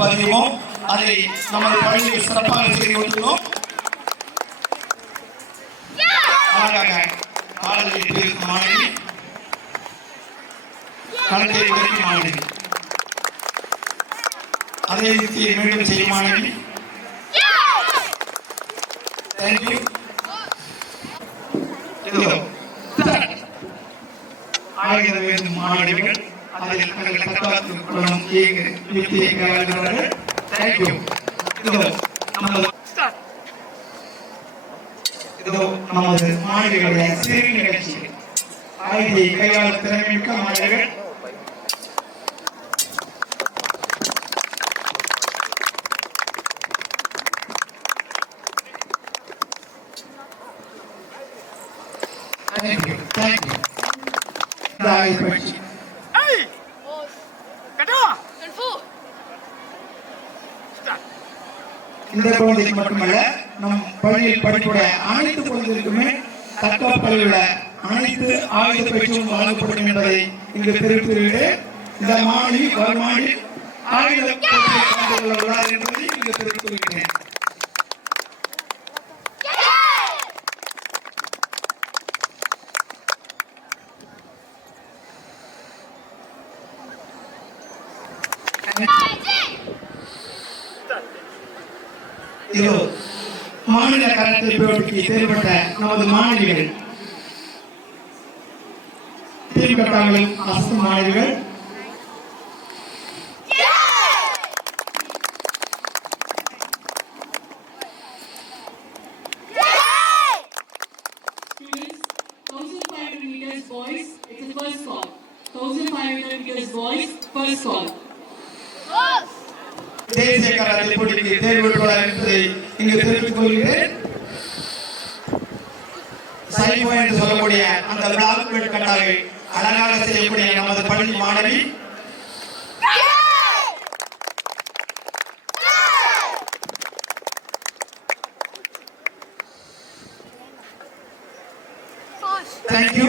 பதிவோம். அதை நமது பள்ளியில் சிறப்பாக செய்து கொண்டுள்ளோம். அழகாக பாடலில் பேசும் மாணவி, களத்தை உடைக்கும் மாணவி, அதை மீண்டும் செய்யும் மாணவி. தேங்க்யூ. இதோ ஆகிறது வேண்டும் மாணவிகள் அதில் தங்கள் தற்காத்துக் கொள்ளும் கையாளுகிறார்கள். தேங்க்யூ. இதோ நமது மாணவிகளுடைய சிறு நிகழ்ச்சி ஆயுதை கையாளும் திறமைமிக்க மாணவிகள். தேங்க்யூ. தேங்க்யூ. இந்த குழந்தைக்கு மட்டுமல்ல, நம் பள்ளியில் படிப்புடைய அனைத்து குழந்தைகளுக்குமே தற்காப்பில் உள்ள அனைத்து ஆயுத பயிற்சியும் வழங்கப்படும் என்பதை இங்கு தெரிவித்துள்ளேன். இந்த மாணவி வருமானி ஆயுத உள்ளார் என்பதை இங்கு தெரிவித்துள்ளேன். இதோ மாநில கராத்தே போட்டிக்கு தேர்வுபட்ட நமது மாணவிகள், தேர்வுபட்டாங்களும் அசு மாணவிகள். தேசிய கராத்தே போட்டிக்கு தேர்வு பெற்றுள்ளார் என்பதை இங்கு தெரிவித்துக் கொள்கிறேன். சைபோ என்று சொல்லக்கூடிய அந்த பிளாக் பெல்ட் கட்டாவை அழகாக செய்யக்கூடிய நமது பள்ளி மாணவி. தேங்க்யூ.